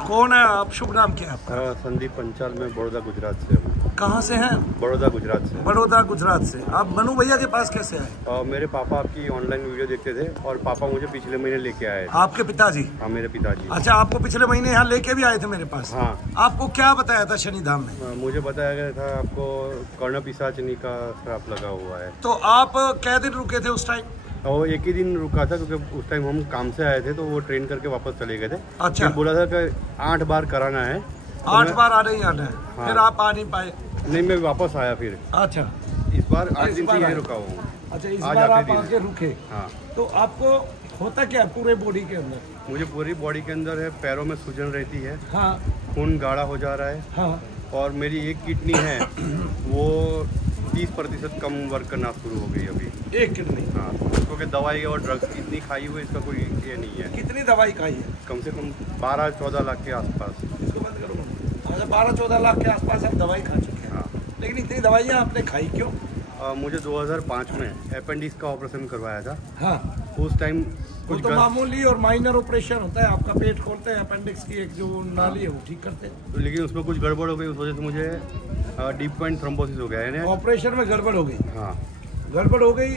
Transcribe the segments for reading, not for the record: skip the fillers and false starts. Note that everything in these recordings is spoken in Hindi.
कौन है आप? शुभ नाम क्या है आपका? संदीप पंचाल में बड़ौदा गुजरात से हूँ। कहाँ से हैं? बड़ौदा गुजरात से। बड़ौदा गुजरात से। आप मनु भैया के पास कैसे आए? मेरे पापा आपकी ऑनलाइन वीडियो देखते थे और पापा मुझे पिछले महीने लेके आए थे। आपके पिताजी? हाँ, मेरे पिताजी। अच्छा, आपको पिछले महीने यहाँ लेके भी आए थे मेरे पास? हाँ। आपको क्या बताया था शनि धाम में? मुझे बताया गया था आपको कर्ण पिशाचनी का श्राप लगा हुआ है। तो आप कै दिन रुके थे उस टाइम? और एक ही दिन रुका था क्योंकि उस टाइम हम काम से आए थे तो वो ट्रेन करके वापस चले गए थे। अच्छा। बोला था कि 8 बार कराना है। 8 बार आने ही आना है। हाँ। फिर आप आ नहीं पाए? नहीं, मैं वापस आया फिर। अच्छा, इस बार 8 दिन से यहीं रुका हुआ हूँ। अच्छा, इस बार आप आके रुके। हाँ। तो आपको होता क्या पूरे बॉडी के अंदर? मुझे पूरी बॉडी के अंदर है, पैरों में सूजन रहती है। हाँ। खून गाढ़ा हो जा रहा है। हाँ। और मेरी एक किडनी है वो 30% कम वर्क करना शुरू हो गई अभी। एक किडनी? हाँ, क्योंकि दवाई और ड्रग्स इतनी खाई हुई, इसका कोई ये नहीं है। कितनी दवाई खाई है? कम से कम 12-14 लाख के आसपास। इसको बंद करो। अच्छा, 12-14 लाख के आसपास आप दवाई खा चुके हैं। हाँ। लेकिन इतनी दवाइयाँ आपने खाई क्यों? मुझे 2005 में अपेंडिक्स का ऑपरेशन करवाया था। हाँ। उस टाइम कुछ तो मामूली और माइनर ऑपरेशन होता है, आपका पेट खोलते हैं, अपेंडिक्स की एक जो नाली है वो ठीक करते हैं। तो लेकिन उसमें कुछ गड़बड़ हो गई, उस वजह से मुझे डीप पॉइंट थ्रोम्बोसिस हो गया है। ऑपरेशन में गड़बड़ हो गई? हाँ, गड़बड़ हो गई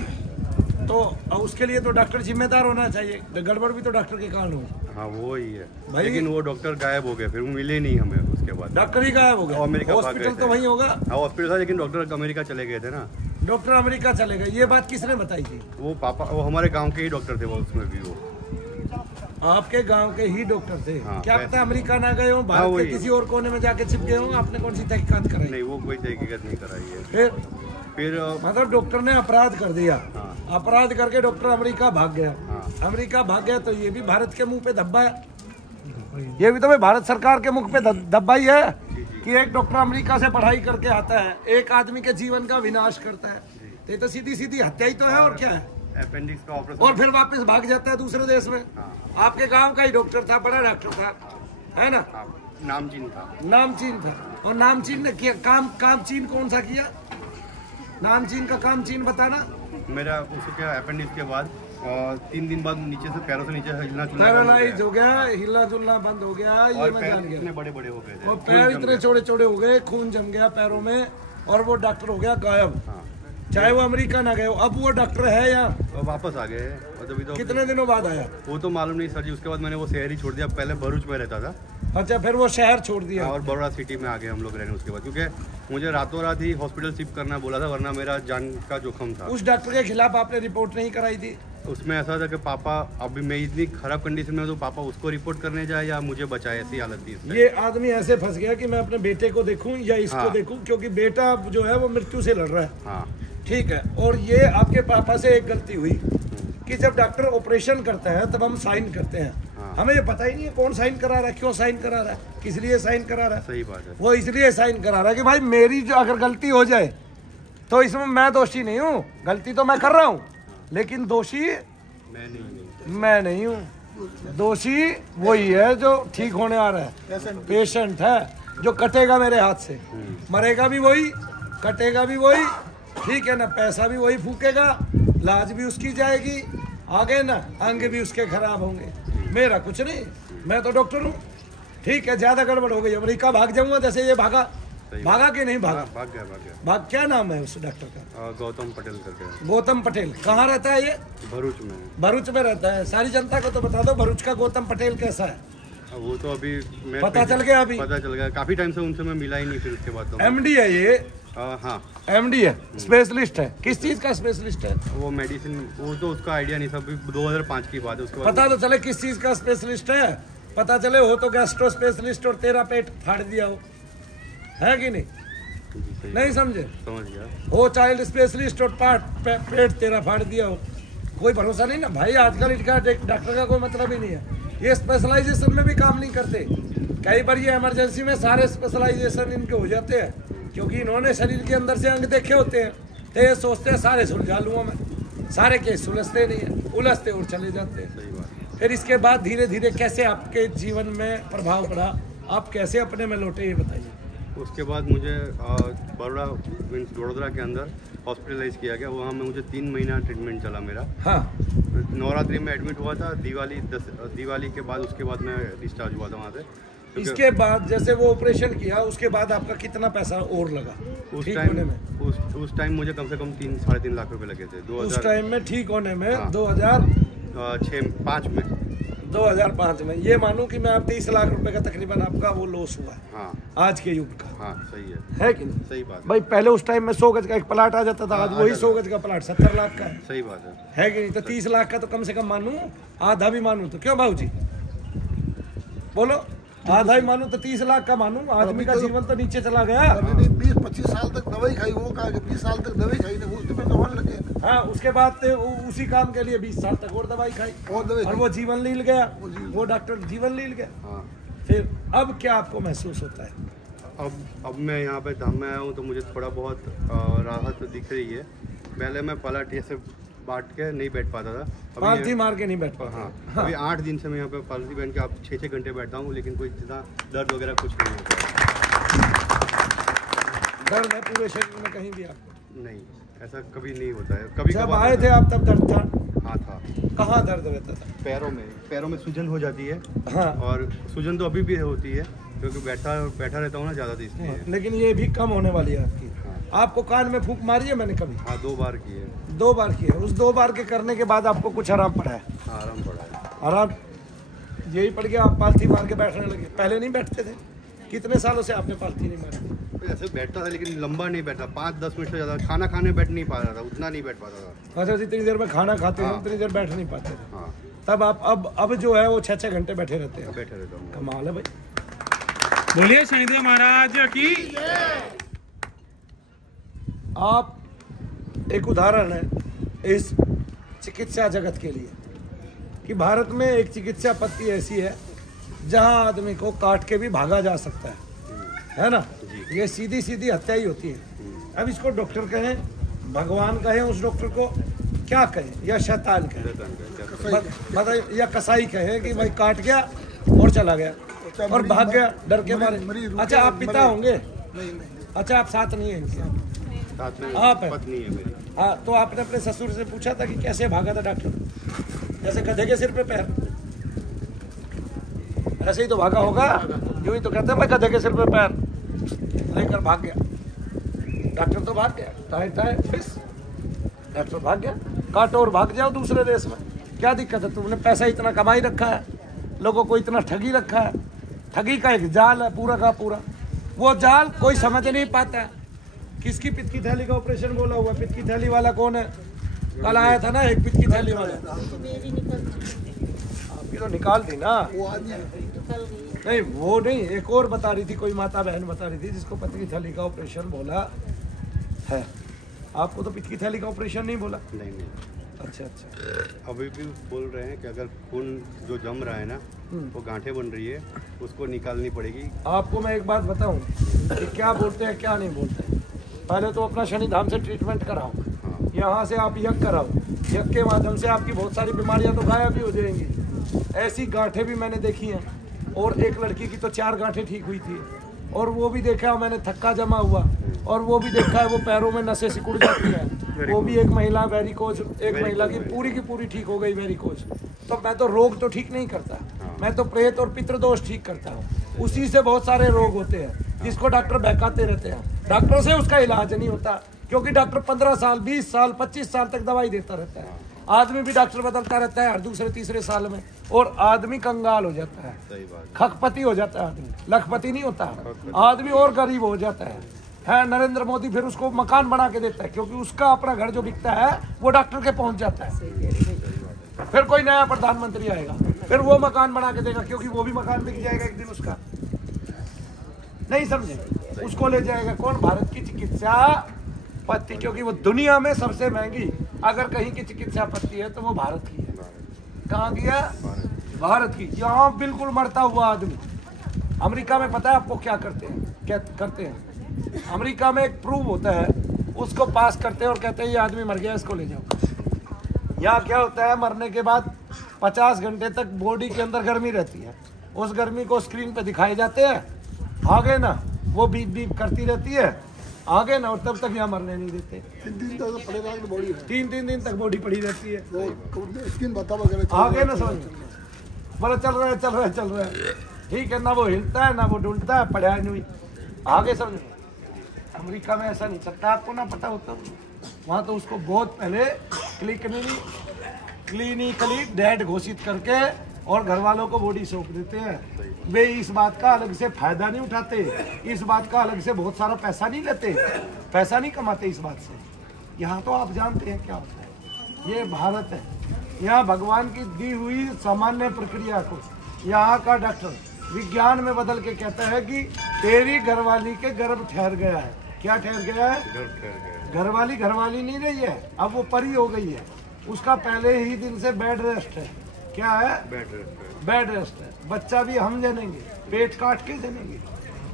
तो उसके लिए तो डॉक्टर जिम्मेदार होना चाहिए। गड़बड़ भी तो डॉक्टर के कारण हुई। हाँ, वो ही है भाई। लेकिन वो डॉक्टर गायब हो गए, फिर वो मिले नहीं हमें उसके बाद। डॉक्टर ही गायब हो गए? अमेरिका हॉस्पिटल तो वहीं होगा? हाँ, हॉस्पिटल था लेकिन डॉक्टर अमेरिका चले गए थे ना। डॉक्टर अमेरिका चले गए, ये बात किसने बताई थी? वो पापा, वो हमारे गांव के ही डॉक्टर थे। वो उसमें भी वो आपके गांव के ही डॉक्टर थे? हाँ, क्या पता अमेरिका ना गए हो, भारत के किसी और कोने में जाके छिप गए हो? आपने कौन सी तहकीकात कराई? नहीं, वो कोई तहकीकात नहीं कराई है। फिर मतलब डॉक्टर ने अपराध कर दिया। हाँ। अपराध करके डॉक्टर अमेरिका भाग गया। हाँ। अमेरिका भाग गया तो ये भी भारत के मुंह पे धब्बा है। ये भी तो भाई भारत सरकार के मुख पे धब्बा ही है कि एक डॉक्टर अमेरिका से पढ़ाई करके आता है, एक आदमी के जीवन का विनाश करता है। तो सीधी सीधी हत्या ही तो है, और क्या है? अपेंडिक्स का ऑपरेशन। और फिर वापस भाग जाता है दूसरे देश में। आपके गांव का ही डॉक्टर था, बड़ा डॉक्टर था, है ना? नामचीन था। नामचीन था। और नामचीन ने किया काम चीन कौन सा किया? नामचीन का काम चीन बताना। मेरा उसको क्या अपेंडिक्स के बाद 3 दिन बाद नीचे से पैरों से नीचे हिलना जुलना पैरालाइज हो गया, हिलना जुलना बंद हो गया। ये मैं जान गया। इतने बड़े बड़े हो गए थे और पैर इतने छोटे छोटे हो गए, खून जम गया पैरों में, और वो डॉक्टर हो गया गायब। चाहे वो अमेरिका ना गए हो। अब वो डॉक्टर है यहाँ? वापस आ गए। तो कितने दिनों बाद आया? वो तो मालूम नहीं सर जी। उसके बाद मैंने वो शहर ही छोड़ दिया। पहले भरूच में रहता था। अच्छा, फिर वो शहर छोड़ दिया और बड़ौदा सिटी में आ गए हम लोग रहने उसके बाद, क्योंकि मुझे रातों रात ही हॉस्पिटल शिफ्ट करना बोला था, वरना मेरा जान का जोखम था। उस डॉक्टर के खिलाफ आपने रिपोर्ट नहीं कराई थी? उसमें ऐसा था कि पापा, अभी मैं इतनी खराब कंडीशन में तो पापा उसको रिपोर्ट करने जाए या मुझे बचाए, ऐसी हालत थी। ये आदमी ऐसे फंस गया कि मैं अपने बेटे को देखूं या इसको देखूं, क्योंकि बेटा जो है वो मृत्यु से लड़ रहा है। हाँ। ठीक है। और ये आपके पापा से एक गलती हुई कि जब डॉक्टर ऑपरेशन करता है तब हम साइन करते हैं। हाँ। हमें ये पता ही नहीं है कौन साइन करा रहा है, क्यों साइन करा रहा है, किस लिए साइन करा रहा है। सही बात है। वो इसलिए साइन करा रहा है कि भाई मेरी जो अगर गलती हो जाए तो इसमें मैं दोषी नहीं हूँ। गलती तो मैं कर रहा हूँ लेकिन दोषी मैं नहीं हूँ। दोषी वही है जो ठीक होने आ रहा है, पेशेंट है जो कटेगा मेरे हाथ से, मरेगा भी वही, कटेगा भी वही, ठीक है ना? पैसा भी वही फूकेगा, लाज भी उसकी जाएगी, आगे ना अंग भी उसके खराब होंगे। मेरा कुछ नहीं, मैं तो डॉक्टर हूँ। ठीक है, ज्यादा गड़बड़ हो गई, अमेरिका भाग जाऊंगा जैसे ये भागा। भागा कि नहीं भागा? भाग गया। भाग। क्या नाम है उस डॉक्टर का? गौतम पटेल करके। गौतम पटेल। कहाँ रहता है ये? भरूच में। भरूच में रहता है। सारी जनता को तो बता दो भरूच का गौतम पटेल कैसा है। वो तो अभी पता चल गया? अभी पता चल गया। काफी टाइम से उनसे मैं मिला ही नहीं। फिर उसके बाद तो एमडी है ये? हाँ, एमडी है, स्पेशलिस्ट है। किस चीज का स्पेशलिस्ट है? वो मेडिसिन, वो तो उसका आइडिया नहीं था। 2005 की बात है। उसके बाद पता तो चले किस चीज का स्पेशलिस्ट है। पता चले हो तो गैस्ट्रो स्पेशलिस्ट और तेरा पेट फाड़ दिया हो, है कि नहीं? नहीं समझे? समझ गया। हो चाइल्ड स्पेशलिस्ट और पेट तेरा फाड़ दिया हो, कोई भरोसा नहीं ना भाई। आजकल इनका डॉक्टर का कोई मतलब ही नहीं है। ये स्पेशलाइजेशन में भी काम नहीं करते। कई बार ये इमरजेंसी में सारे स्पेशलाइजेशन इनके हो जाते हैं, क्योंकि इन्होंने शरीर के अंदर से अंग देखे होते हैं। तो ये सोचते हैं सारे सुलझा लूँगा मैं, सारे केस सुलझते नहीं है, उलझते और चले जाते हैं। फिर इसके बाद धीरे धीरे कैसे आपके जीवन में प्रभाव पड़ा, आप कैसे अपने में लौटे, ये बताइए। उसके बाद मुझे वडोदरा के अंदर हॉस्पिटलाइज किया गया। वहाँ में मुझे 3 महीना ट्रीटमेंट चला मेरा। हाँ। नवरात्रि में एडमिट हुआ था। दिवाली के बाद उसके बाद मैं डिस्चार्ज हुआ था वहाँ से। इसके बाद जैसे वो ऑपरेशन किया उसके बाद आपका कितना पैसा और लगा ठीक होने में? उस टाइम मुझे कम से कम 3-3.5 लाख रुपए लगे थे। उस टाइम में ठीक होने में हाँ। 2005 में ये मानूं कि मैं आप 30 लाख रुपए का तकरीबन आपका वो लॉस हुआ है। हाँ। आज के युग का। हाँ सही है कि नहीं? सही बात भाई पहले उस टाइम में 100 गज का एक प्लाट आ जाता था, आज वही 100 गज का प्लाट 70 लाख का है। सही बात है कि नहीं? तो 30 लाख का तो कम से कम मानूं, आधा भी मानूं तो क्यों भाऊ जी बोलो, आधा ही मानूं तो 30 लाख का मानूं, आदमी का जीवन तो नीचे चला गया। 20-25 साल तक दवाई खाई, वो कहा कि 20 साल तक दवाई खाई ना, उसमें कमाने लगे। हाँ उसके बाद उसी काम के लिए 20 साल तक और दवाई खाई और वो जीवन लील गया, वो डॉक्टर जीवन लील गया। हाँ। फिर अब क्या आपको महसूस होता है? अब मैं यहाँ पे धाम में आया हूँ तो मुझे थोड़ा बहुत राहत दिख रही है। पहले मैं पलट ऐसे बाट के नहीं बैठ पाता था, पालथी मार के नहीं बैठ पाता। हाँ। अभी 8 दिन से मैं यहाँ पे पालथी बैठ के आप 6-6 घंटे बैठता हूँ, लेकिन कोई इतना दर्द वगैरह कुछ नहीं होता। दर्द है पूरे शरीर में कहीं भी आपको? नहीं, ऐसा कभी नहीं होता है। कभी जब आए थे आप तब दर्द था? हाँ था। कहाँ दर्द रहता था? पैरों में सूजन हो जाती है। हाँ। और सूजन तो अभी भी होती है क्योंकि बैठा रहता हूँ ना ज़्यादा, इसलिए। हाँ। लेकिन ये भी कम होने वाली है आपकी। हाँ। आपको कान में फूंक मारी है मैंने कभी? हाँ 2 बार की है। 2 बार की है। उस 2 बार के करने के बाद आपको कुछ आराम पड़ा है? हाँ आराम पड़ा है। आराम यही पड़ गया, आप पालथी मार के बैठने लगे? पहले नहीं बैठते थे? कितने सालों से आपने पालथी नहीं मारी? ऐसे बैठता था लेकिन लंबा नहीं बैठा, 5-10 मिनट से ज़्यादा। खाना खाने बैठ नहीं पा रहा था, उतना नहीं बैठ पाता था। अच्छा, जितनी देर में खाना खाते हाँ। हैं उतनी देर बैठ नहीं पाते थे। हाँ। तब आप अब जो है वो 6-6 घंटे बैठे रहते हैं? बैठे रहता हूँ। कमाल है भाई। बोलिए शनिदेव महाराज की। आप एक उदाहरण है इस चिकित्सा जगत के लिए कि भारत में एक चिकित्सा पद्धति ऐसी है जहां आदमी को काट के भी भागा जा सकता है ना? ये सीधी सीधी हत्या ही होती है। अब इसको डॉक्टर कहें, भगवान कहें, उस डॉक्टर को क्या कहें, या शैतान कहें, बताइए, या कसाई कहें कि भाई काट गया और चला गया और भाग गया डर के मारे। अच्छा आप पिता होंगे? अच्छा आप साथ नहीं है इनके? आप है? पत्नी है मेरी। हाँ, तो आपने अपने ससुर से पूछा था कि कैसे भागा था डॉक्टर? जैसे गधे के सिर पे पैर, ऐसे ही तो भागा होगा। यूं ही तो कहते हैं मैं गधे के सिर पे पैर लेकर भाग गया। डॉक्टर तो भाग गया, टाइट फिस, डॉक्टर भाग गया। काटो और भाग जाओ दूसरे देश में, क्या दिक्कत है? तुमने पैसा इतना कमाई रखा है, लोगों को इतना ठगी रखा है। ठगी का एक जाल है पूरा का पूरा, वो जाल कोई समझ नहीं पाता। किसकी पित्त की थैली का ऑपरेशन बोला हुआ? पित्त की थैली वाला कौन है? कल आया था ना एक पित्त की थैली वाला। आपकी तो निकाल दी ना? नहीं वो नहीं, एक और बता रही थी, कोई माता बहन बता रही थी जिसको पित्त की थैली का ऑपरेशन बोला है। आपको तो पित्त की थैली का ऑपरेशन नहीं बोला? नहीं। अच्छा। अभी भी बोल रहे हैं कि अगर खून जो जम रहा है ना, वो गांठें बन रही है, उसको निकालनी पड़ेगी। आपको मैं एक बात बताऊं कि क्या बोलते हैं क्या नहीं बोलते हैं। पहले तो अपना शनि धाम से ट्रीटमेंट कराओ। हाँ। यहाँ से आप यज्ञ कराओ, यज्ञ के माध्यम से आपकी बहुत सारी बीमारियां तो गायब भी हो जाएंगी। ऐसी गांठें भी मैंने देखी हैं, और एक लड़की की तो 4 गांठें ठीक हुई थी, और वो भी देखा मैंने, थक्का जमा हुआ, और वो भी देखा है वो पैरों में नसें सिकुड़ जाती है। वो भी एक महिला वेरिकोज, एक महिला की पूरी ठीक हो गई वेरिकोज। तो मैं तो रोग तो ठीक नहीं करता, मैं तो प्रेत और पितृदोष ठीक करता हूँ। उसी से बहुत सारे रोग होते हैं जिसको डॉक्टर बहकाते रहते हैं। डॉक्टर से उसका इलाज नहीं होता, क्योंकि डॉक्टर 15 साल 20 साल 25 साल तक दवाई देता रहता है। आदमी भी डॉक्टर बदलता रहता है हर दूसरे तीसरे साल में, और आदमी कंगाल हो जाता है, खकपति हो जाता है आदमी, लखपति नहीं होता आदमी, और गरीब हो जाता है। नरेंद्र मोदी फिर उसको मकान बना के देता है, क्योंकि उसका अपना घर जो बिकता है वो डॉक्टर के पहुंच जाता है। फिर कोई नया प्रधानमंत्री आएगा, फिर वो मकान बना के देगा, क्योंकि वो भी मकान बिक जाएगा एक दिन उसका। नहीं समझे? उसको ले जाएगा कौन? भारत की चिकित्सा पद्धति, क्योंकि वो दुनिया में सबसे महंगी अगर कहीं की चिकित्सा पद्धति है तो वो भारत की है। कहाँ की है? भारत की। यहाँ बिल्कुल मरता हुआ आदमी। अमेरिका में पता है आपको क्या करते हैं? क्या करते हैं? अमेरिका में एक प्रूव होता है, उसको पास करते हैं और कहते हैं ये आदमी मर गया, इसको ले जाओ। यहाँ क्या होता है, मरने के बाद 50 घंटे तक बॉडी के अंदर गर्मी रहती है, उस गर्मी को स्क्रीन पे दिखाए जाते हैं, आगे ना वो बीप बीप करती रहती है, आगे ना, और तब तक यहाँ मरने नहीं देते। 3 दिन तक पड़े रहेगा बॉडी, 3 दिन तक बॉडी पड़ी रहती है, स्किन बता वगैरह आगे ना समझ, बोला चल रहा है। ठीक है ना, वो हिलता है ना वो डुलता है, पढ़ा नहीं। आगे समझ, अमेरिका में ऐसा नहीं चलता, आपको ना पता होता, वहाँ तो उसको बहुत पहले क्लिनिकली डेड घोषित करके और घर वालों को बॉडी सौंप देते हैं। वे इस बात का अलग से फायदा नहीं उठाते, इस बात का अलग से बहुत सारा पैसा नहीं लेते, पैसा नहीं कमाते इस बात से। यहाँ तो आप जानते हैं क्या होता है, ये भारत है, यहाँ भगवान की दी हुई सामान्य प्रक्रिया को यहाँ का डॉक्टर विज्ञान में बदल के कहता है कि तेरी घरवाली के गर्भ ठहर गया है। क्या ठहर गया है? घरवाली नहीं रही है, अब वो परी हो गई है, उसका पहले ही दिन से बेड रेस्ट है। क्या है? बेड रेस्ट है। बच्चा भी हम जनेंगे, पेट काट के जनेंगे,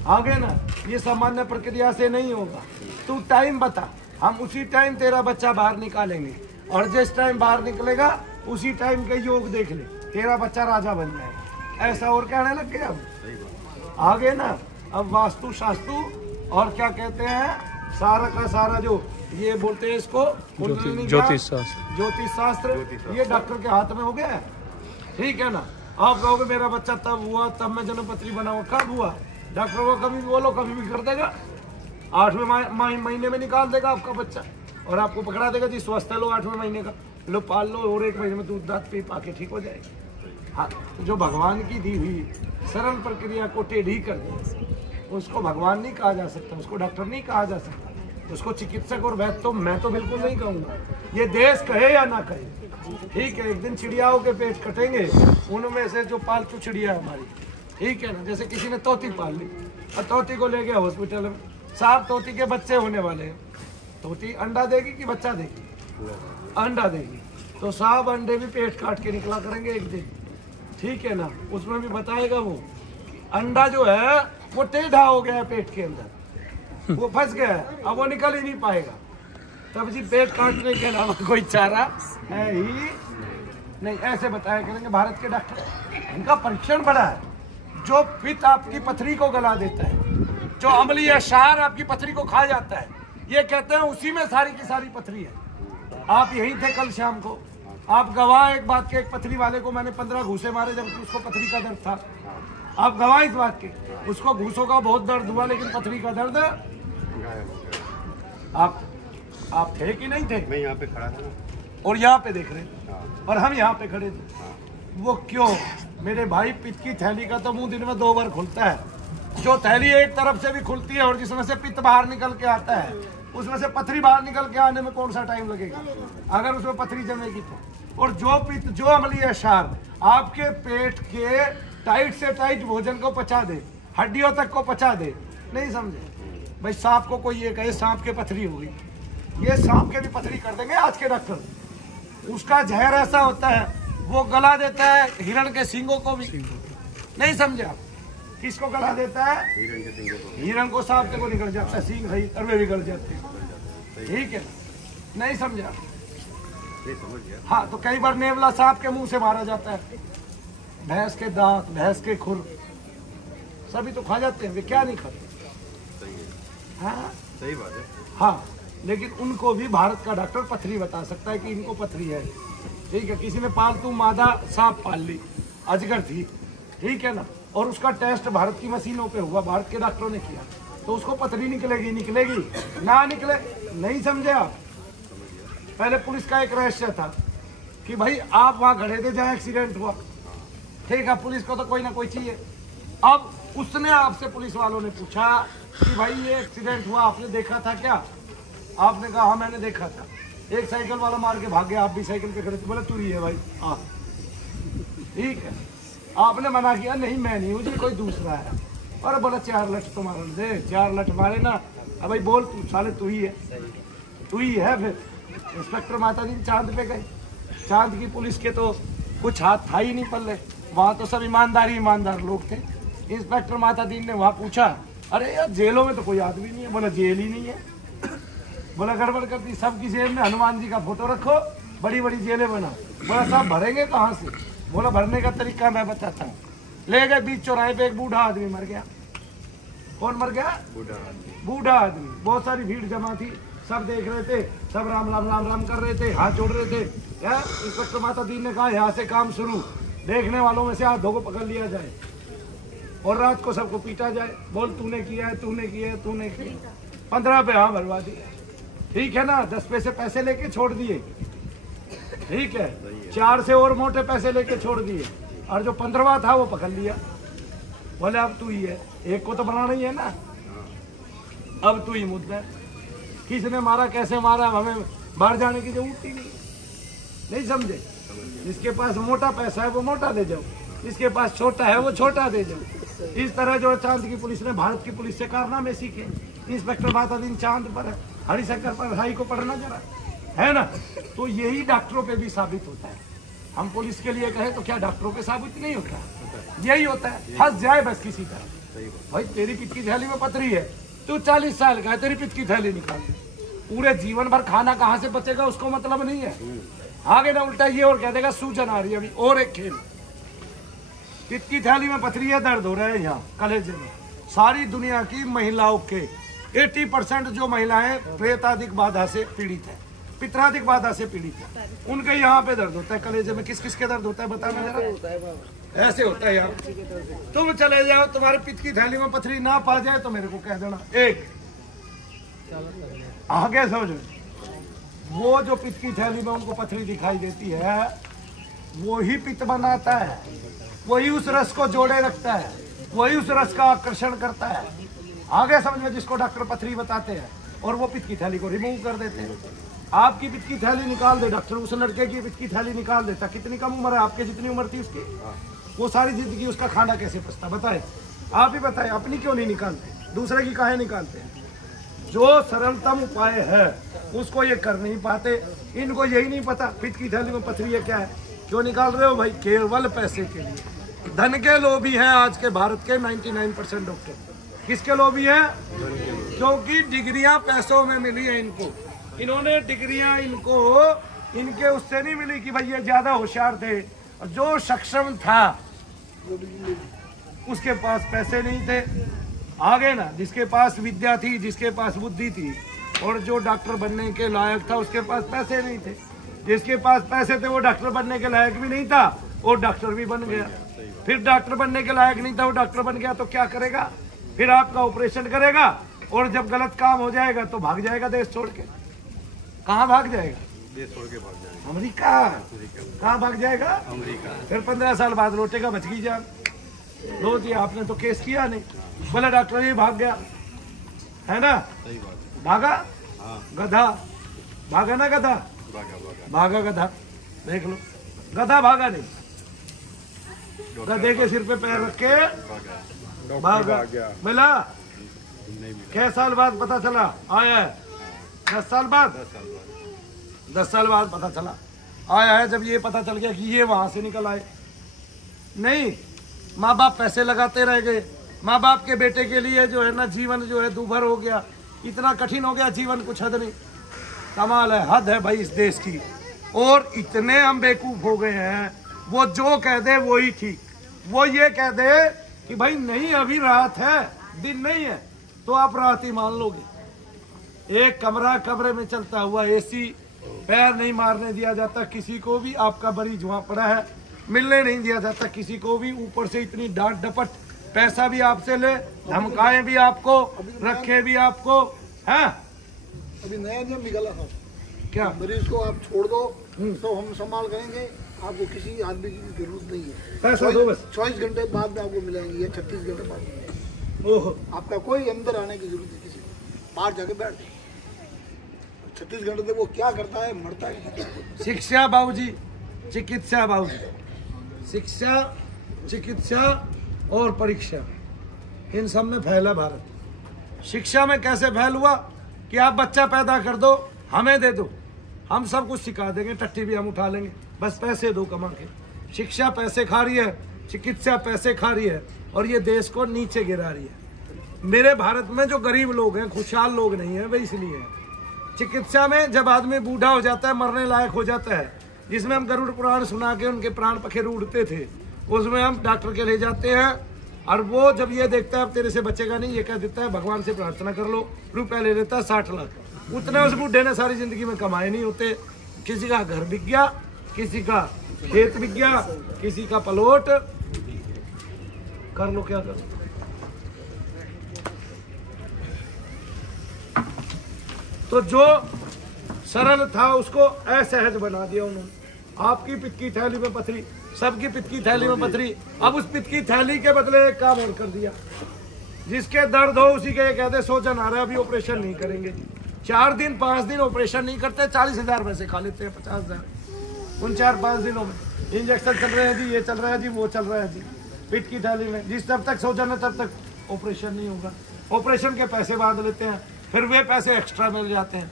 आगे ना, ये सामान्य प्रक्रिया से नहीं होगा। तू टाइम बता, हम उसी टाइम तेरा बच्चा बाहर निकालेंगे, और जिस टाइम बाहर निकलेगा उसी टाइम के योग देख ले, तेरा बच्चा राजा बन जाएगा। ऐसा और कहने लग गया अब आगे ना। अब वास्तु शास्त्रु और क्या कहते हैं, सारा का सारा जो ये बोलते हैं इसको ज्योतिष शास्त्र, ये डॉक्टर के हाथ में हो गया है। ठीक है ना, आप कहोगे मेरा बच्चा तब हुआ, तब मैं जन्मपत्री बनाऊंगा, कब हुआ? डॉक्टर को कभी भी बोलो, कभी भी कर देगा। 8वें महीने में निकाल देगा आपका बच्चा, और आपको पकड़ा देगा जी स्वस्थ है, लो 8वें महीने का, लो पाल लो, और 1 महीने में दूध दांत पी पाके ठीक हो जाएगा। हाँ, जो भगवान की दी हुई सरल प्रक्रिया को टेढ़ी कर दे, उसको भगवान नहीं कहा जा सकता, उसको डॉक्टर नहीं कहा जा सकता, उसको चिकित्सक और वैद्य तो मैं तो बिल्कुल नहीं कहूँगा। ये देश कहे या ना कहे, ठीक है, एक दिन चिड़ियाओं के पेट कटेंगे, उनमें से जो पालतू चिड़िया हमारी, ठीक है ना, जैसे किसी ने तोती पाल ली और तोती को ले गया हॉस्पिटल में, साहब तोती के बच्चे होने वाले हैं, तोती अंडा देगी कि बच्चा देगी? अंडा देगी, तो साहब अंडे भी पेट काट के निकला करेंगे एक दिन, ठीक है ना, उसमें भी बताएगा वो अंडा जो है वो टेढ़ा हो गया है पेट के अंदर, वो फंस गया है, अब वो निकल ही नहीं पाएगा। तब जी पेट काटने के अलावा कोई चारा है ही नहीं, ऐसे बताया करेंगे भारत के डॉक्टर। इनका परीक्षण बड़ा है, जो पित्त आपकी पथरी को गला देता है, जो अम्लीय क्षार आपकी पथरी को खा जाता है, ये कहते हैं उसी में सारी की सारी पथरी है। आप यहीं थे कल शाम को, आप गवाह एक बात के, एक पथरी वाले को मैंने 15 घूसे मारे जब उसको पथरी का दर्द था। आप गवाह इस बात के, उसको घूसों का बहुत दर्द हुआ लेकिन पथरी का दर्द आप थे कि नहीं थे? मैं यहाँ पे खड़ा था और यहाँ पे देख रहे थे, और हम यहाँ पे खड़े थे। वो क्यों? मेरे भाई, पित्त की थैली का तो मुंह दिन में 2 बार खुलता है। जो थैली एक तरफ से भी खुलती है और जिसमें से पित्त बाहर निकल के आता है, उसमें से पथरी बाहर निकल के आने में कौन सा टाइम लगेगा अगर उसमें पथरी जमेगी तो। और जो पित्त, जो अम्लीय क्षार आपके पेट के टाइट से टाइट भोजन को पचा दे, हड्डियों तक को पचा दे, नहीं समझे भाई। सांप को कोई ये कहे सांप के पथरी होगी, ये सांप के भी पथरी कर देंगे आज के डॉक्टर। उसका जहर ऐसा होता है वो गला देता है हिरण के सींगों को भी, नहीं समझे आप? किसको गला देता है? हिरण के सींगों को। हिरण को सांप को निकल जाता है सींग है, अरवे भी गल जाते हैं, ठीक है, नहीं समझा? हाँ, तो कई बार नेवला सांप के मुंह से मारा जाता है, भैंस के दांत, भैंस के खुर सभी तो खा जाते हैं, वे क्या नहीं खाते? हाँ सही बात है। हाँ, लेकिन उनको भी भारत का डॉक्टर पथरी बता सकता है कि इनको पथरी है, ठीक है। किसी ने पालतू मादा सांप पाल ली, अजगर थी, ठीक है ना, और उसका टेस्ट भारत की मशीनों पे हुआ, भारत के डॉक्टरों ने किया, तो उसको पथरी निकलेगी ना निकले, नहीं समझे आप? पहले पुलिस का एक रहस्य था कि भाई आप वहाँ खड़े थे जहाँ एक्सीडेंट हुआ, ठीक है, पुलिस को तो कोई ना कोई चाहिए। अब उसने आपसे, पुलिस वालों ने पूछा कि भाई ये एक्सीडेंट हुआ, आपने देखा था क्या? आपने कहा हाँ मैंने देखा था। एक साइकिल वाला मार के भाग गया, आप भी साइकिल पे खड़े थे, बोले तू ही है भाई, हाँ ठीक है। आपने मना किया नहीं मैं नहीं हूँ जी, कोई दूसरा है। और बोला 4 लठ तो मार दे, 4 लठ मारे ना, अब भाई बोल तू, साले तू ही है, तू ही है। फिर इंस्पेक्टर माता जी चांद पे गए, चांद की पुलिस के तो कुछ हाथ था ही नहीं पल्ले, वहाँ तो सब ईमानदार लोग थे। इंस्पेक्टर माता दीन ने वहाँ पूछा, अरे यार जेलों में तो कोई आदमी नहीं है। बोला जेल ही नहीं है। बोला गड़बड़ करती, सबकी जेल में हनुमान जी का फोटो रखो, बड़ी बड़ी जेलें बना। बोला साहब भरेंगे कहाँ से? बोला भरने का तरीका मैं बताता हूँ। ले गए बीच चौराहे पे, एक बूढ़ा आदमी मर गया। कौन मर गया? बूढ़ा आदमी। बहुत सारी भीड़ जमा थी, सब देख रहे थे, सब राम राम राम राम कर रहे थे, हाथ जोड़ रहे थे। यार इंस्पेक्टर माता दीन ने कहा यहाँ से काम शुरू, देखने वालों में से हाथों को पकड़ लिया जाए। और रात को सबको पीटा जाए, बोल तूने किया है, तूने किया है, तूने किया। 15 पे हाँ भरवा दिए, ठीक है ना, 10 पैसे लेके छोड़ दिए, ठीक है, 4 से और मोटे पैसे लेके छोड़ दिए, और जो 15वां था वो पकड़ लिया, बोले अब तू ही है, एक को तो बनाना ही है ना, अब तू ही मुद्दा है। किसने मारा, कैसे मारा, हमें बाहर जाने की जरूरत ही नहीं समझे। जिसके पास मोटा पैसा है वो मोटा दे जाओ, जिसके पास छोटा है वो छोटा दे जाओ। इस तरह जो चांद की पुलिस ने भारत की पुलिस से कारनामे सीखे। इंस्पेक्टर बातादीन चांद पर, हरिशंकर पर भाई को पढ़ना जरा, है ना। तो यही डॉक्टरों पे भी साबित होता है। हम पुलिस के लिए कहें तो क्या डॉक्टरों पे साबित नहीं होता, यही होता है। फंस जाए बस किसी तरह, भाई तेरी पित्त की थैली में पथरी है, तू 40 साल का है, तेरी पित्त की थैली निकाल दे, पूरे जीवन भर खाना कहाँ से बचेगा उसको मतलब नहीं है। आगे ना उल्टा ये और कह देगा सूजन आ रही है अभी, और एक खेल, पित्त की थैली में पथरी है, दर्द हो रहा है यहाँ कलेजे में। सारी दुनिया की महिलाओं के 80% जो महिलाएं प्रेतादिक बाधा से पीड़ित है, पित्रादिक बाधा से पीड़ित है, उनके यहाँ पे दर्द होता है कलेजे में। किस किस के दर्द होता है बताना जरा। ऐसे होता है यार, तुम चले जाओ, तुम्हारे पित्त की थैली में पथरी ना पा जाए तो मेरे को कह देना। एक आगे समझो, वो जो पित्त की थैली में उनको पथरी दिखाई देती है, वो ही पित्त बनाता है, वही उस रस को जोड़े रखता है, वही उस रस का आकर्षण करता है। आगे समझ में, जिसको डॉक्टर पथरी बताते हैं, और वो पित्त की थैली को रिमूव कर देते हैं। आपकी पित्त की थैली निकाल दे डॉक्टर, उस लड़के की पित्त की थैली निकाल देता। कितनी कम उम्र है आपके, जितनी उम्र थी उसकी, वो सारी जिंदगी उसका खाना कैसे पचता बताए, आप ही बताए। अपनी क्यों नहीं निकालते, दूसरे की काहे निकालते हैं। जो सरलतम उपाय है उसको ये कर नहीं पाते। इनको यही नहीं पता पित्त की थैली में पथरी है क्या है, क्यों निकाल रहे हो भाई, केवल पैसे के लिए। धन के लोभी हैं आज के भारत के 99% डॉक्टर। किसके लोभी हैं, क्योंकि डिग्रियां पैसों में मिली है इनको। इन्होंने डिग्रियां इनको इनके उससे नहीं मिली कि भाई ये ज्यादा होशियार थे, और जो सक्षम था उसके पास पैसे नहीं थे। आगे ना, जिसके पास विद्या थी, जिसके पास बुद्धि थी, और जो डॉक्टर बनने के लायक था उसके पास पैसे नहीं थे। जिसके पास पैसे थे वो डॉक्टर बनने के लायक भी नहीं था, और डॉक्टर भी बन गया। फिर डॉक्टर बनने के लायक नहीं था, वो डॉक्टर बन गया तो क्या करेगा, फिर आपका ऑपरेशन करेगा, और जब गलत काम हो जाएगा तो भाग जाएगा देश छोड़ के। कहाँ भाग जाएगा, देश छोड़ के भाग जाएगा, अमेरिका। कहाँ भाग जाएगा, अमेरिका। फिर 15 साल बाद लौटेगा, बच गई जान। लो जी, आपने तो केस किया नहीं, बोले डॉक्टर ये भाग गया, है ना, भागा गधा, भागा ना गधा, भागा गधा, देख लो, गधा भागा नहीं, गधे के सिर पे पैर रख के भागा। मिला, क्या साल बाद पता चला आया है, 10 साल बाद, 10 साल बाद पता चला आया है। जब ये पता चल गया कि ये वहां से निकल आए, नहीं, माँ बाप पैसे लगाते रह गए, माँ बाप के बेटे के लिए जो है ना जीवन जो है दूभर हो गया, इतना कठिन हो गया जीवन, कुछ हद नहीं। कमाल है, हद है भाई इस देश की। और इतने हम बेवकूफ हो गए हैं, वो जो कह दे वो ही ठीक। वो ये कह दे कि भाई नहीं अभी रात है, दिन नहीं है, तो आप रात ही मान लोगे। एक कमरा, कमरे में चलता हुआ एसी, पैर नहीं मारने दिया जाता किसी को भी, आपका मरीज वहां पड़ा है, मिलने नहीं दिया जाता किसी को भी, ऊपर से इतनी डांट डपट, पैसा भी आपसे ले, धमकाएं भी आपको, रखे भी आपको, है। अभी नया नियम निकला था, क्या मरीज को आप छोड़ दो तो हम संभाल करेंगे, आपको किसी आदमी की जरूरत नहीं है, पैसा दो बस। 24 घंटे बाद में आपको मिलेंगे या 36 घंटे बाद मिलेंगे। ओहो, आपका कोई अंदर आने की जरूरत नहीं, किसी को बाहर जाके बैठ जाए। 36 घंटे तक वो क्या करता है, मरता है। शिक्षा बाबूजी, चिकित्सा बाबूजी, शिक्षा, चिकित्सा और परीक्षा, इन सब में फैला भारत। शिक्षा में कैसे फैल हुआ कि आप बच्चा पैदा कर दो, हमें दे दो, हम सब कुछ सिखा देंगे, टट्टी भी हम उठा लेंगे, बस पैसे दो कमा के। शिक्षा पैसे खा रही है, चिकित्सा पैसे खा रही है, और ये देश को नीचे गिरा रही है। मेरे भारत में जो गरीब लोग हैं, खुशहाल लोग नहीं है, वही इसलिए है। चिकित्सा में जब आदमी बूढ़ा हो जाता है, मरने लायक हो जाता है, जिसमें हम गरुड़ पुराण सुना के उनके प्राण पखेरु उड़ते थे, उसमें हम डॉक्टर के ले जाते हैं, और वो जब ये देखता है अब तेरे से बचेगा नहीं, ये कह देता है भगवान से प्रार्थना कर लो, रुपया ले लेता है 60 लाख। उतने उस बूढ़े ने सारी जिंदगी में कमाए नहीं होते। किसी का घर बिक गया, किसी का खेत बिक गया, किसी का प्लॉट, कर लो क्या करो। तो जो सरल था उसको असहज बना दिया उन्होंने। आपकी पित्त की थैली में पथरी, सबकी पित्त की थैली में पथरी। अब उस पित्त की थैली के बदले एक काम और कर दिया, जिसके दर्द हो उसी के कहते सोजन आ रहा है अभी ऑपरेशन नहीं करेंगे। 4 दिन 5 दिन ऑपरेशन नहीं करते, 40,000 पैसे खा लेते हैं, 50,000 उन 4-5 दिनों में। इंजेक्शन चल रहे हैं जी, ये चल रहा है जी, वो चल रहा है जी, पित्त की थैली में। जिस तब तक सोजन है तब तक ऑपरेशन नहीं होगा। ऑपरेशन के पैसे बांध लेते हैं, फिर वे पैसे एक्स्ट्रा मिल जाते हैं।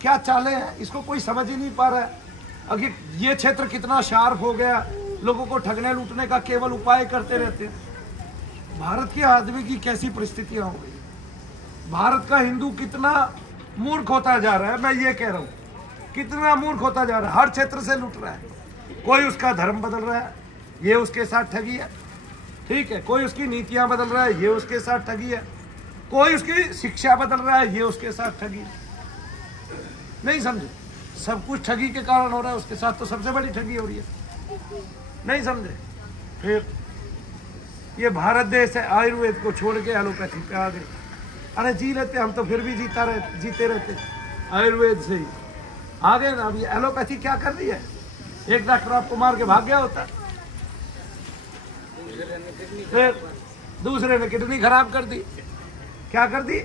क्या चाले हैं, इसको कोई समझ ही नहीं पा रहा है। अगर ये क्षेत्र कितना शार्प हो गया, लोगों को ठगने लूटने का केवल उपाय करते रहते हैं। भारत के आदमी की कैसी परिस्थितियां हो गई, भारत का हिंदू कितना मूर्ख होता जा रहा है। मैं ये कह रहा हूँ, कितना मूर्ख होता जा रहा है, हर क्षेत्र से लूट रहा है। कोई उसका धर्म बदल रहा है, ये उसके साथ ठगी है, ठीक है। कोई उसकी नीतियां बदल रहा है, ये उसके साथ ठगी है। कोई उसकी शिक्षा बदल रहा है, ये उसके साथ ठगी है। नहीं समझे, सब कुछ ठगी के कारण हो रहा है, उसके साथ तो सबसे बड़ी ठगी हो रही है। नहीं समझे। फिर ये भारत देश है, आयुर्वेद को छोड़ के एलोपैथी पे आ गए। अरे जी लेते हम तो फिर भी जीते रहते आयुर्वेद से ही आ गए ना। अभी एलोपैथी क्या कर रही है, एक डॉक्टर आपको मार के भाग गया होता, फिर दूसरे ने किडनी खराब कर दी। क्या कर दी,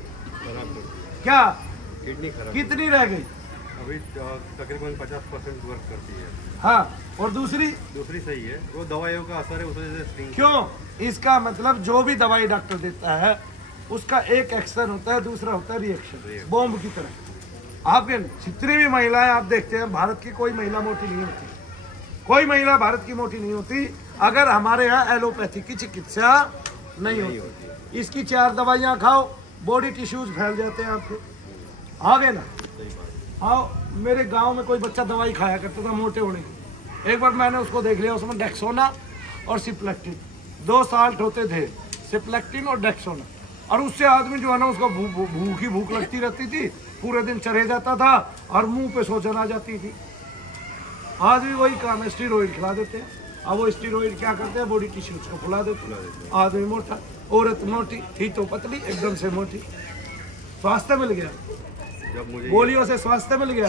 क्या किडनी खराब, कितनी रह गई, अभी तकरीबन 50% वर्क करती है। हाँ, और दूसरी सही है, वो दवाइयों का असर है उस वजह से। क्यों, इसका मतलब जो भी दवाई डॉक्टर देता है उसका एक एक्शन होता है, दूसरा होता है रिएक्शन, बॉम्ब की तरह। आप जितनी भी महिलाएं आप देखते हैं, भारत की कोई महिला मोटी नहीं होती, कोई महिला भारत की मोटी नहीं होती अगर हमारे यहाँ एलोपैथी की चिकित्सा नहीं होती। इसकी 4 दवाइयाँ खाओ, बॉडी टिश्यूज फैल जाते हैं आपके। आगे ना आओ, मेरे गांव में कोई बच्चा दवाई खाया करता था मोटे होने की। एक बार मैंने उसको देख लिया, उसमें डेक्सोना और सिप्लेक्टिन 2 साल्ट होते थे, सिप्लेक्टिन और डेक्सोना। और उससे आदमी जो है ना, उसको भूख लगती रहती थी, पूरे दिन चढ़े जाता था और मुंह पे सोजन आ जाती थी। आज भी वही काम है, स्टीरॉइड खिला देते हैं। अब वो स्टीरॉइड क्या करते हैं, बॉडी टिश्यूज को फुला देते हैं। आदमी मोटा, औरत मोटी, थी तो पतली, एकदम से मोटी। स्वास्थ्य मिल गया, जब मुझे गोलियों से स्वास्थ्य मिल गया।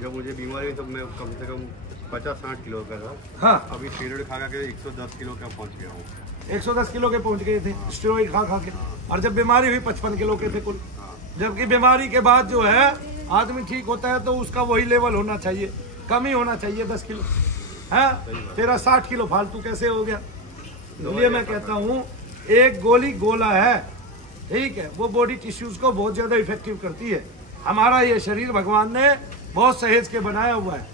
जब मुझे बीमारी हुई तब मैं कम से कम 50-60 किलो का था। हाँ, अभी स्टीरॉइड खा के 110 किलो का पहुंच गया हूँ। 110 किलो के पहुंच गए थे स्टीरॉइड खा के। और जब बीमारी हुई 55 किलो के थे कुल। जबकि बीमारी के बाद जो है आदमी ठीक होता है तो उसका वही लेवल होना चाहिए, कम ही होना चाहिए 10 किलो है। तेरा 60 किलो फालतू कैसे हो गया। इसलिए मैं कहता हूँ, एक गोली गोला है, ठीक है, वो बॉडी टिश्यूज को बहुत ज्यादा इफेक्टिव करती है। हमारा ये शरीर भगवान ने बहुत सहेज के बनाया हुआ है।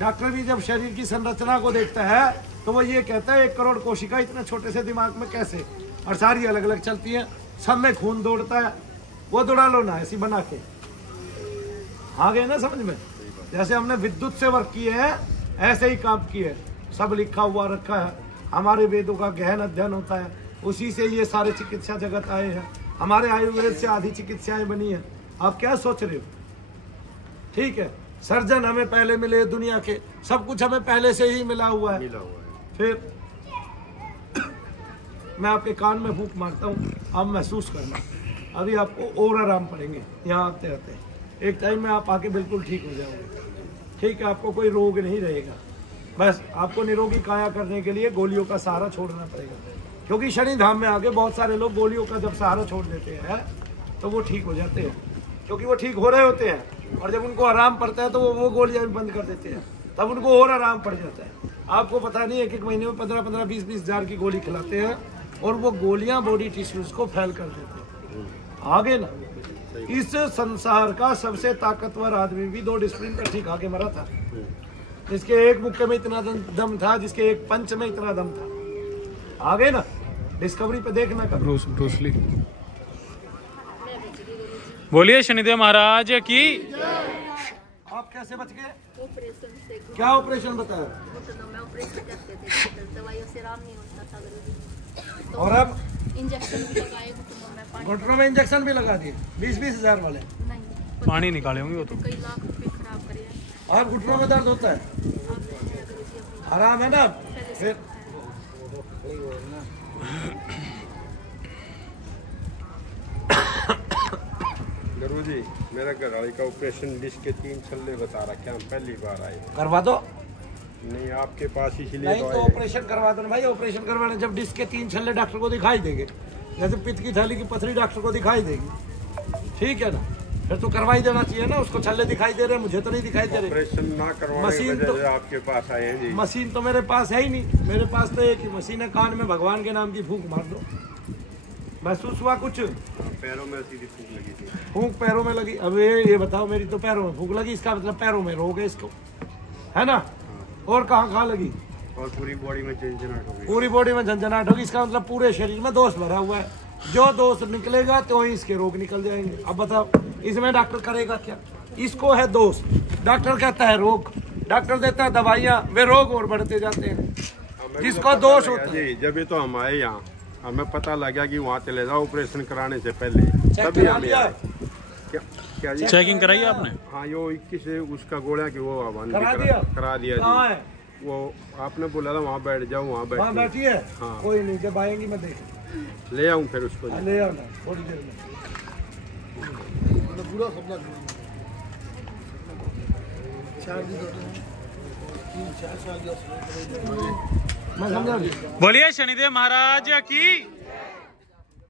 डॉक्टर भी जब शरीर की संरचना को देखता है तो वो ये कहता है 1 करोड़ कोशिका इतने छोटे से दिमाग में कैसे, और सारी अलग अलग चलती है, सब में खून दौड़ता है। वो दौड़ा लो ना ऐसी बना के, आ गए ना समझ में। जैसे हमने विद्युत से वर्क किए हैं, ऐसे ही काम किए, सब लिखा हुआ रखा है। हमारे वेदों का गहन अध्ययन होता है, उसी से ये सारे चिकित्सा जगत आए हैं। हमारे आयुर्वेद से आधी चिकित्साएं बनी है। आप क्या सोच रहे हो, ठीक है। सर्जन हमें पहले मिले दुनिया के, सब कुछ हमें पहले से ही मिला हुआ है। फिर मैं आपके कान में फूंक मारता हूँ, आप महसूस करना। अभी आपको और आराम पड़ेंगे यहाँ आते आते। एक टाइम में आप आके बिल्कुल ठीक हो जाओगे, ठीक है। आपको कोई रोग नहीं रहेगा। बस आपको निरोगी काया करने के लिए गोलियों का सहारा छोड़ना पड़ेगा, क्योंकि शनि धाम में आके बहुत सारे लोग गोलियों का जब सहारा छोड़ देते हैं तो वो ठीक हो जाते हैं, क्योंकि वो ठीक हो रहे होते हैं। और जब उनको आराम पड़ता है तो वो गोलियां भी बंद कर देते हैं, तब उनको और आराम पड़ जाता है। आपको पता नहीं, 1-1 महीने में 15-15, 20-20 हजार की गोली खिलाते हैं और वो गोलियां बॉडी टिश्यूज को फैल कर देते हैं। आगे ना, इस संसार का सबसे ताकतवर आदमी भी 2 डिस्प्लिन का ठीक आगे मरा था, जिसके एक मुक्के में इतना दम था, जिसके एक पंच में इतना दम था। आगे ना, डिस्कवरी पे देखना का ब्रूस ली। बोलिए शनिदेव महाराज की। आप कैसे बच गए, ऑपरेशन से। क्या ऑपरेशन बताया, घुटनों में ऑपरेशन करते थे, दवाइयों से आराम नहीं होता था। तो और अब इंजेक्शन भी लगाए घुटनों में, पानी घुटनों में इंजेक्शन भी लगा दिए, 20-20 हजार वाले। नहीं, पानी निकाले होंगे वो तो। कई लाख रुपए खराब करे हैं। और घुटनों में दर्द होता है, आप देखिए अंग्रेजी अपनी आराम है ना। पहले से फिर जरूर जी मेरा घर वाले का ऑपरेशन डिस्क के 3 छल्ले बता रखे, हम पहली बार आए। करवा दो। नहीं आपके पास इसलिए नहीं तो तो आए। ऑपरेशन करवा दो ना भाई। ऑपरेशन करवाने जब डिस्क के 3 छल्ले डॉक्टर को दिखाई देंगे, जैसे पित्त की थैली की पथरी डॉक्टर को दिखाई देगी, ठीक है ना, फिर तो करवाई देना चाहिए ना। उसको छल्ले दिखाई दे रहे हैं, मुझे तो नहीं दिखाई दे रहे। ऑपरेशन ना करवाने मशीन की तो वजह से आपके पास आए हैं जी। मशीन तो मेरे पास है ही नहीं। मेरे पास तो एक ही मशीन है, कान में भगवान के नाम की फूंक मार दो। महसूस हुआ कुछ? पैरों में सीधी फूंक लगी थी। फूंक पैरों में लगी। अब ये बताओ, मेरी तो पैरों में फूंक लगी, इसका मतलब पैरों में रोग है इसको, है ना। और कहाँ लगी? और पूरी बॉडी में झंझनाहट हो गई। पूरी बॉडी में झंझनाहट होगी, इसका मतलब पूरे शरीर में दोष भरा हुआ है। जो दोष निकलेगा तो ही इसके रोग निकल जाएंगे। अब बताओ इसमें डॉक्टर करेगा क्या? इसको है दोष, डॉक्टर कहता है रोग, डॉक्टर देता है दवाइयाँ, वे रोग और बढ़ते जाते हैं। जिसको दोष होता है जी, जब ये तो हम आए यहाँ, हमें पता लगा कि वहाँ चले जाओ ऑपरेशन कराने से पहले, तभी हम आए। क्या जी? चेकिंग कराई आपने? हाँ यो 21 उसका गोला की वो करा दिया? करा दिया कहाँ जी। है? वो आपने बोला था वहाँ बैठ जाओ, वहाँ वहाँ बैठ बैठी है। हाँ। कोई नहीं, जब आएंगी मैं देख ले आऊँ फिर उसको जी। ले आना थोड़ी देर में। पूरा सपना 4 दिन 3-4 साल मैं समझा। बोलिए शनिदेव महाराज की।